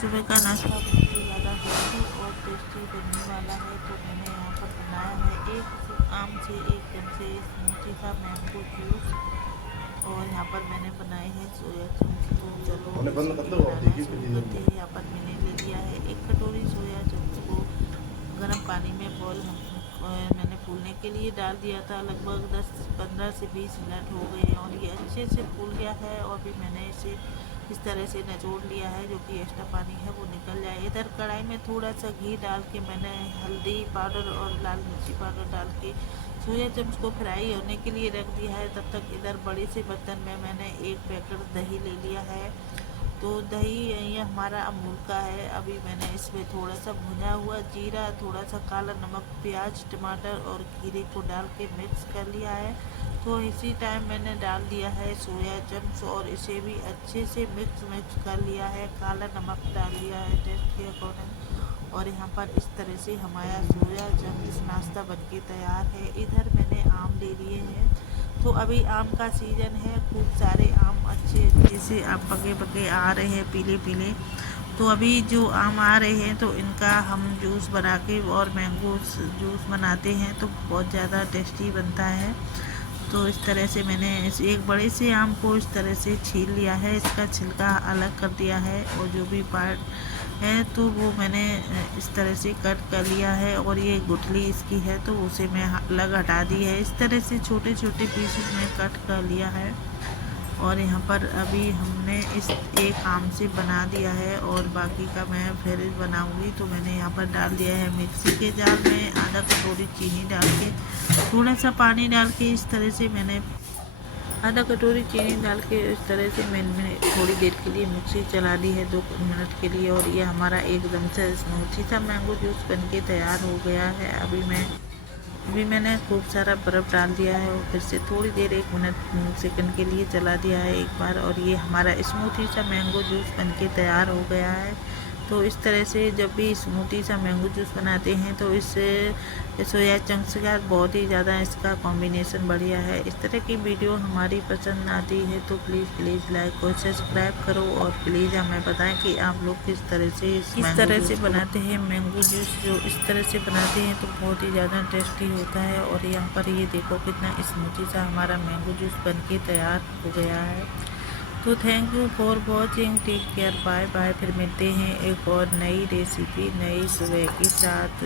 सुबह का नाश्ता बहुत ही ज़्यादा हेल्दी और टेस्टी बनने वाला है। तो मैंने यहाँ पर बनाया है एक आम से एक चमचे स्मूथी का मैंगो जूस, और यहाँ पर मैंने बनाए हैं सोया चंक्स। तो चलो इसे भी बनाना शुरू करते हैं। यहाँ पर मैंने ले लिया है 1 कटोरी सोया चंक्स को गर्म पानी में मैंने फूलने के लिए डाल दिया था। लगभग 10-15 से 20 मिनट हो गए और ये अच्छे से फूल गया है। और भी मैंने इसे इस तरह से निचोड़ लिया है, जो कि एक्स्ट्रा पानी है वो निकल जाए। इधर कढ़ाई में थोड़ा सा घी डाल के मैंने हल्दी पाउडर और लाल मिर्ची पाउडर डाल के सोया चंक्स को फ्राई होने के लिए रख दिया है। तब तक इधर बड़े से बर्तन में मैंने 1 पैकेट दही ले लिया है। तो दही ये हमारा अमूल का है। अभी मैंने इसमें थोड़ा सा भुना हुआ जीरा, थोड़ा सा काला नमक, प्याज, टमाटर और खीरे को डाल के मिक्स कर लिया है। तो इसी टाइम मैंने डाल दिया है सोया चंक्स और इसे भी अच्छे से मिक्स कर लिया है। काला नमक डाल लिया है टेस्ट के अकॉर्डिंग। और यहाँ पर इस तरह से हमारा सोया चंक्स नाश्ता बनके तैयार है। इधर मैंने आम ले लिए हैं। तो अभी आम का सीज़न है, खूब सारे आम अच्छे से आप पके पके आ रहे हैं, पीले पीले। तो अभी जो आम आ रहे हैं तो इनका हम जूस बना के और मैंगो जूस बनाते हैं तो बहुत ज़्यादा टेस्टी बनता है। तो इस तरह से मैंने इस एक बड़े से आम को इस तरह से छील लिया है, इसका छिलका अलग कर दिया है और जो भी पार्ट है तो वो मैंने इस तरह से कट कर लिया है। और ये गुठली इसकी है तो उसे मैं अलग हटा दी है। इस तरह से छोटे छोटे पीसेस में कट कर लिया है। और यहाँ पर अभी हमने इस एक आम से बना दिया है और बाकी का मैं फिर बनाऊंगी। तो मैंने यहाँ पर डाल दिया है मिक्सी के जार में आधा कटोरी चीनी डाल के, थोड़ा सा पानी डाल के इस तरह से मैंने आधा कटोरी चीनी डाल के इस तरह से मैंने थोड़ी देर के लिए मिक्सी चला दी है, 2 मिनट के लिए। और ये हमारा एकदम से स्मूथी सा मैंगो जूस बनके तैयार हो गया है। अभी मैंने खूब सारा बर्फ़ डाल दिया है और फिर से थोड़ी देर 1 मिनट सेकंड के लिए चला दिया है एक बार। और ये हमारा स्मूथी सा मैंगो जूस बनके तैयार हो गया है। तो इस तरह से जब भी स्मूथी सा मैंगो जूस बनाते हैं तो इससे सोया चंक्स का बहुत ही ज़्यादा इसका कॉम्बिनेशन बढ़िया है। इस तरह की वीडियो हमारी पसंद आती है तो प्लीज़ लाइक और सब्सक्राइब करो। और प्लीज़ हमें बताएं कि आप लोग किस तरह से बनाते हैं मैंगो जूस। जो इस तरह से बनाते हैं तो बहुत ही ज़्यादा टेस्टी होता है। और यहाँ पर ये देखो कितना स्मूथी सा हमारा मैंगो जूस बनके तैयार हो गया है। तो thank you for watching, take care, bye bye. फिर मिलते हैं एक और नई रेसिपी नई सुबह के साथ।